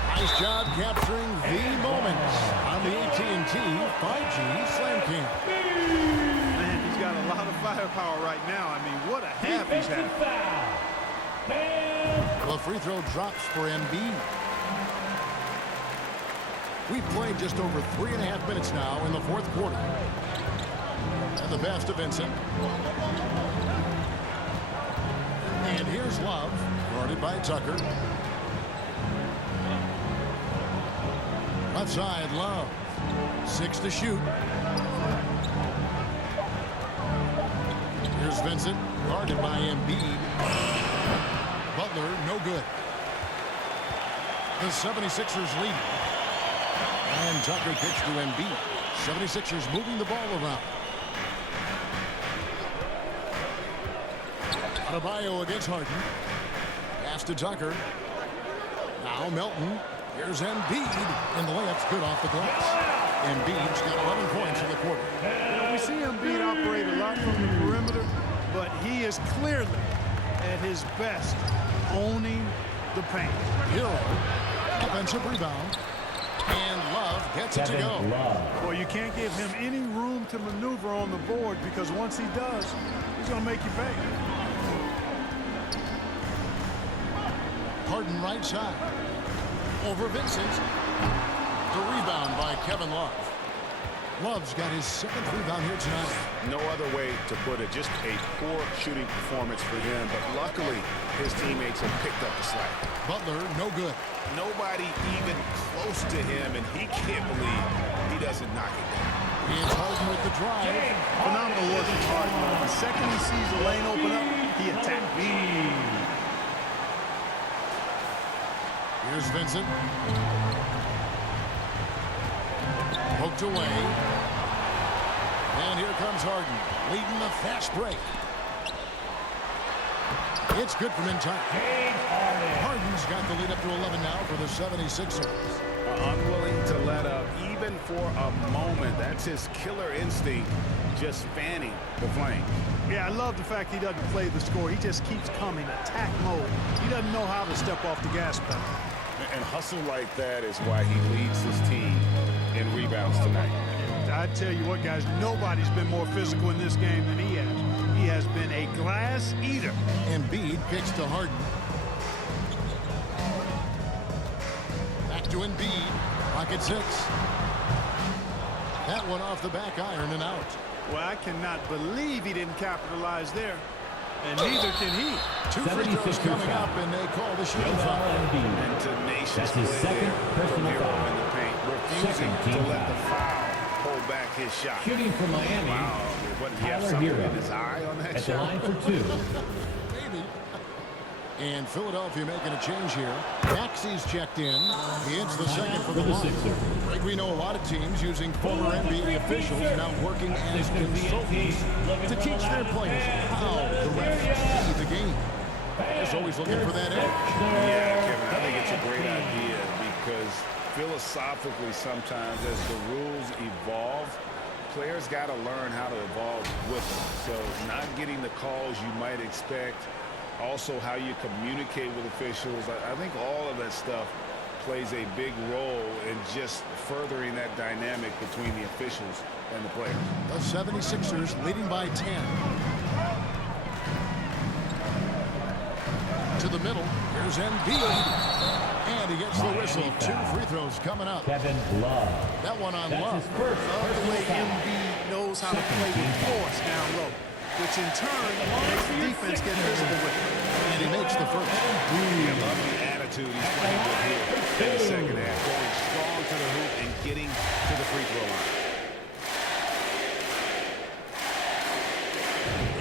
Nice job capturing the moments on the AT&T 5G Slam Cam. Man, he's got a lot of firepower right now. I mean, what a half he's had. The free throw drops for Embiid. We've played just over 3.5 minutes now in the fourth quarter. And the pass to Vincent. And here's Love, guarded by Tucker. Left side, Love. 6 to shoot. Here's Vincent, guarded by Embiid. Butler, no good. The 76ers lead. And Tucker kicks to Embiid. 76ers moving the ball around. Adebayo against Harden. Pass to Tucker. Now Melton. Here's Embiid. And the layup's good off the glass. Embiid's got 11 points in the quarter. We see Embiid operate a lot from the perimeter, but he is clearly at his best owning the paint. Hero. Offensive rebound. And Love gets it to go. Well, you can't give him any room to maneuver on the board because once he does, he's going to make you pay. Harden right side. Over Vincent. The rebound by Kevin Love. Love's got his 7th rebound here tonight. No other way to put it. Just a poor shooting performance for him, but luckily his teammates have picked up the slack. Butler, no good. Nobody even close to him, and he can't believe he doesn't knock it down. Here's Harden with the drive. Phenomenal work from Harden. The second he sees the lane open up, he attacks. Here's Vincent. Poked away. And here comes Harden, leading the fast break. It's good from inside. Harden's got the lead up to 11 now for the 76ers. Unwilling to let up even for a moment. That's his killer instinct, just fanning the flame. Yeah, I love the fact he doesn't play the score. He just keeps coming, attack mode. He doesn't know how to step off the gas pedal. And hustle like that is why he leads his team in rebounds tonight. I tell you what, guys, nobody's been more physical in this game than he has. He has been a glass eater. Embiid kicks to Harden. to Embiid. Pocket 6. That one off the back iron and out. Well, I cannot believe he didn't capitalize there. And neither can he. 2 free throws coming up, and they call the shooting foul. And tenacious That's his play second there personal from Hero foul. in the paint, refusing Second to team let the foul. foul hold back his shot. Shooting for Miami, Wow, what, he have Tyler something Hero in his eye on that at the shot? line for 2. Maybe. And Philadelphia making a change here. Maxey's checked in. He hits the second for the line. Greg, we know a lot of teams using former NBA officials now working as consultants to teach their players how the refs see the game. Just always looking for that edge. Yeah, Kevin, I think it's a great idea because philosophically sometimes as the rules evolve, players got to learn how to evolve with them. So not getting the calls you might expect, also how you communicate with officials. I think all of that stuff plays a big role in just furthering that dynamic between the officials and the players. The 76ers leading by 10. To the middle. Here's Embiid. And he gets the whistle. 2 free throws coming up. Kevin Love. That one on That's Love. his first The way Embiid knows how to play with force down low, which in turn makes the defense get visible with him. And he makes the first. I love the attitude he's playing with here in the second half. Going strong to the hoop and getting to the free throw line.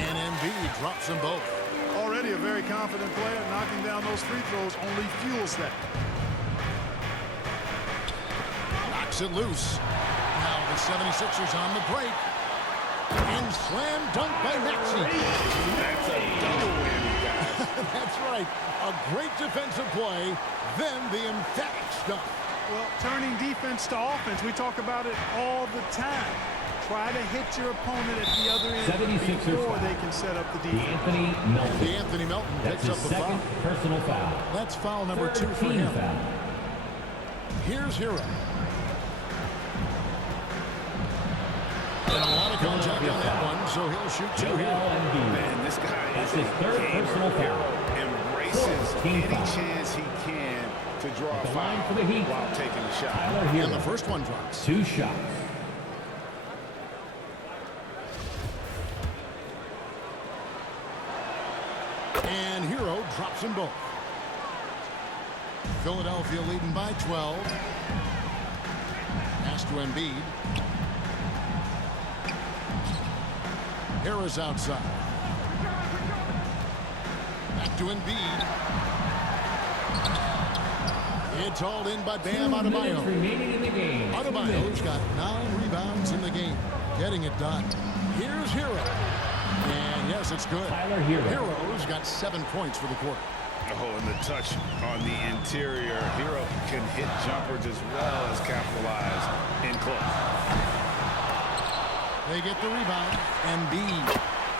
And Embiid drops them both. Already a very confident player. Knocking down those free throws only fuels that. Knocks it loose. Now the 76ers on the break. And slam dunk by Maxey. That's a double whammy, guys. That's right. A great defensive play. Then the emphatic stuff. Well, turning defense to offense, we talk about it all the time. Try to hit your opponent at the other end 76ers before foul. they can set up the defense. Anthony Melton. Anthony Melton That's picks his up the second foul. personal foul. That's foul number 2 for Team him. foul. Here's Hero. And a lot of contact on that one, so he'll shoot 2 here. Man, this guy That's is his a third gamer. personal foul. Embraces Team any foul. chance he can to draw a The line foul for the Heat. while taking the shot. Tyler And Hero. the first one drops. 2 shots. And Hero drops them both. Philadelphia leading by 12. Pass to Embiid. Harris outside. Back to Embiid. It's hauled in by Bam 2 minutes Adebayo. remaining in the game. Adebayo's got 9 rebounds in the game. Getting it done. Here's Hero. And yes, it's good. Tyler Hero. Hero's got 7 points for the quarter. Oh, and the touch on the interior. Hero can hit jumpers as well as capitalize in close. They get the rebound. Embiid.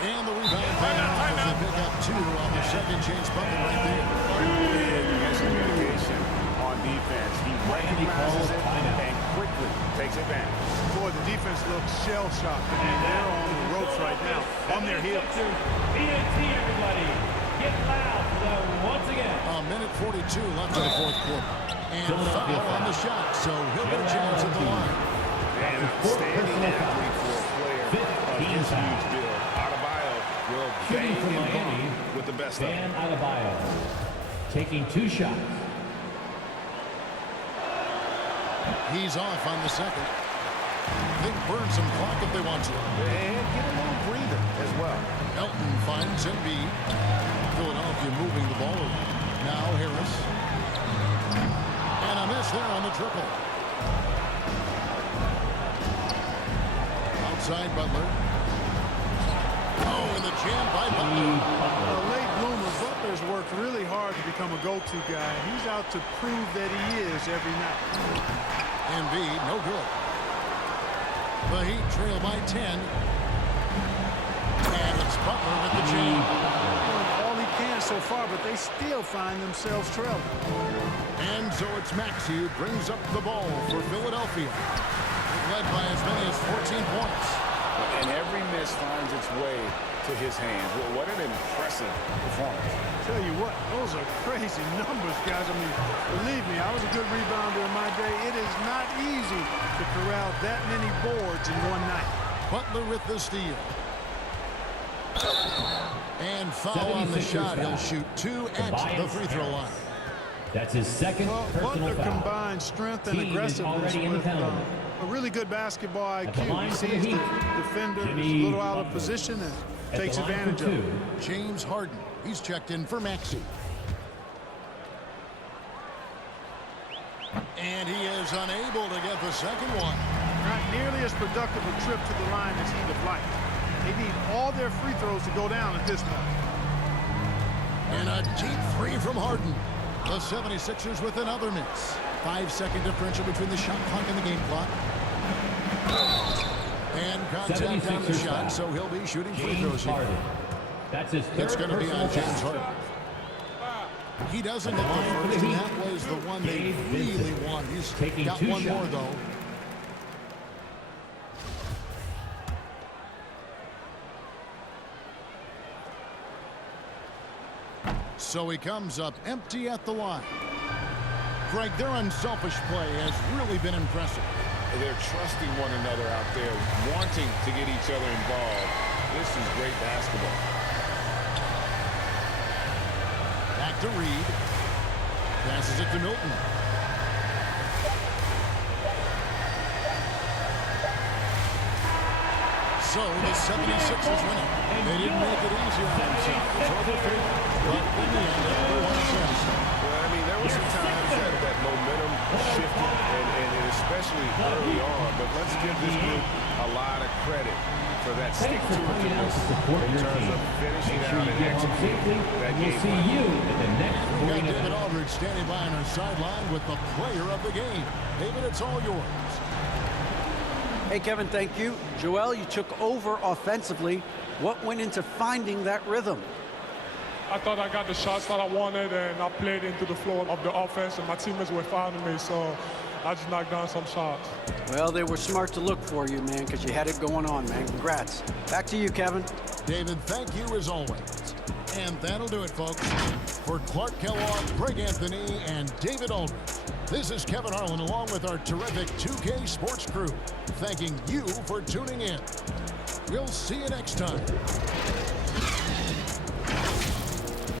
And the rebound paying off as they pick up 2 on the second chance bucket right there. Miscommunication on defense. He recognizes it and quickly takes advantage. Boy, the defense looks shell-shocked. I mean, they're on the ropes right now, on their heels. BNT, everybody. Get loud for them once again. A minute 42 left in the fourth quarter. And foul on the shot, so he'll get a chance at the line. And outstanding athlete for a player of his huge build. Adebayo will bang Shooting for him Miami, with the best of Bam them. Adebayo. Taking 2 shots. He's off on the second. They burn some clock if they want to. And get a little breather as well. Melton finds Embiid. Philadelphia moving the ball around. Now Harris. And a miss there on the triple. Outside Butler. Oh, and the jam by Butler. A late bloomer, Butler's worked really hard to become a go-to guy. He's out to prove that he is every night. Embiid, no good. The Heat trail by 10. And it's Butler with the jam. All he can so far, but they still find themselves trailing. And so it's Maxey who brings up the ball for Philadelphia. Led by as many as 14 points. And every miss finds its way to his hands. Well, what an impressive performance. Tell you what, those are crazy numbers, guys. I mean, believe me, I was a good rebounder in my day. It is not easy to corral that many boards in one night. Butler with the steal. And foul on the shot. He'll shoot 2 at the free throw line. That's his second personal Butler foul. combines strength and Team is aggressiveness already in the with penalty. a really good basketball At the IQ. line He for the sees the Heat, defender is a Jimmy little out of Butler. position and At takes the line for advantage of it. 2. James Harden. He's checked in for Maxey. And he is unable to get the second one. Not nearly as productive a trip to the line as he'd have liked. They need all their free throws to go down at this point. And a deep three from Harden. The 76ers with another miss. 5-second differential between the shot clock and the game clock. And contact on the shot, so he'll be shooting free throws here. That's his third It's going to be on personal James foul. Harden. He doesn't hit the first, and that was the one they really want. He's Taking got 2 one more, shots. though. So he comes up empty at the line. Greg, their unselfish play has really been impressive. They're trusting one another out there, wanting to get each other involved. This is great basketball. Back to Reed. Passes it to Milton. So the 76ers win it. They didn't make it easy on themselves. Over field. But in the end, everyone's satisfied. Well, I mean, there were some times that momentum shifted, and especially early on. But let's give this group a lot of credit for that stick-to-itiveness in terms of finishing out and executing that game. We'll see you at the next We got quarter. David Aldridge standing by on our sideline with the player of the game. David, it's all yours. Hey, Kevin, thank you. Joel, you took over offensively. What went into finding that rhythm? I thought I got the shots that I wanted, and I played into the flow of the offense, and my teammates were fouling me, so I just knocked down some shots. Well, they were smart to look for you, man, because you had it going on, man. Congrats. Back to you, Kevin. David, thank you as always. And that'll do it, folks. For Clark Kellogg, Greg Anthony, and David Aldridge, this is Kevin Harlan along with our terrific 2K Sports crew, thanking you for tuning in. We'll see you next time.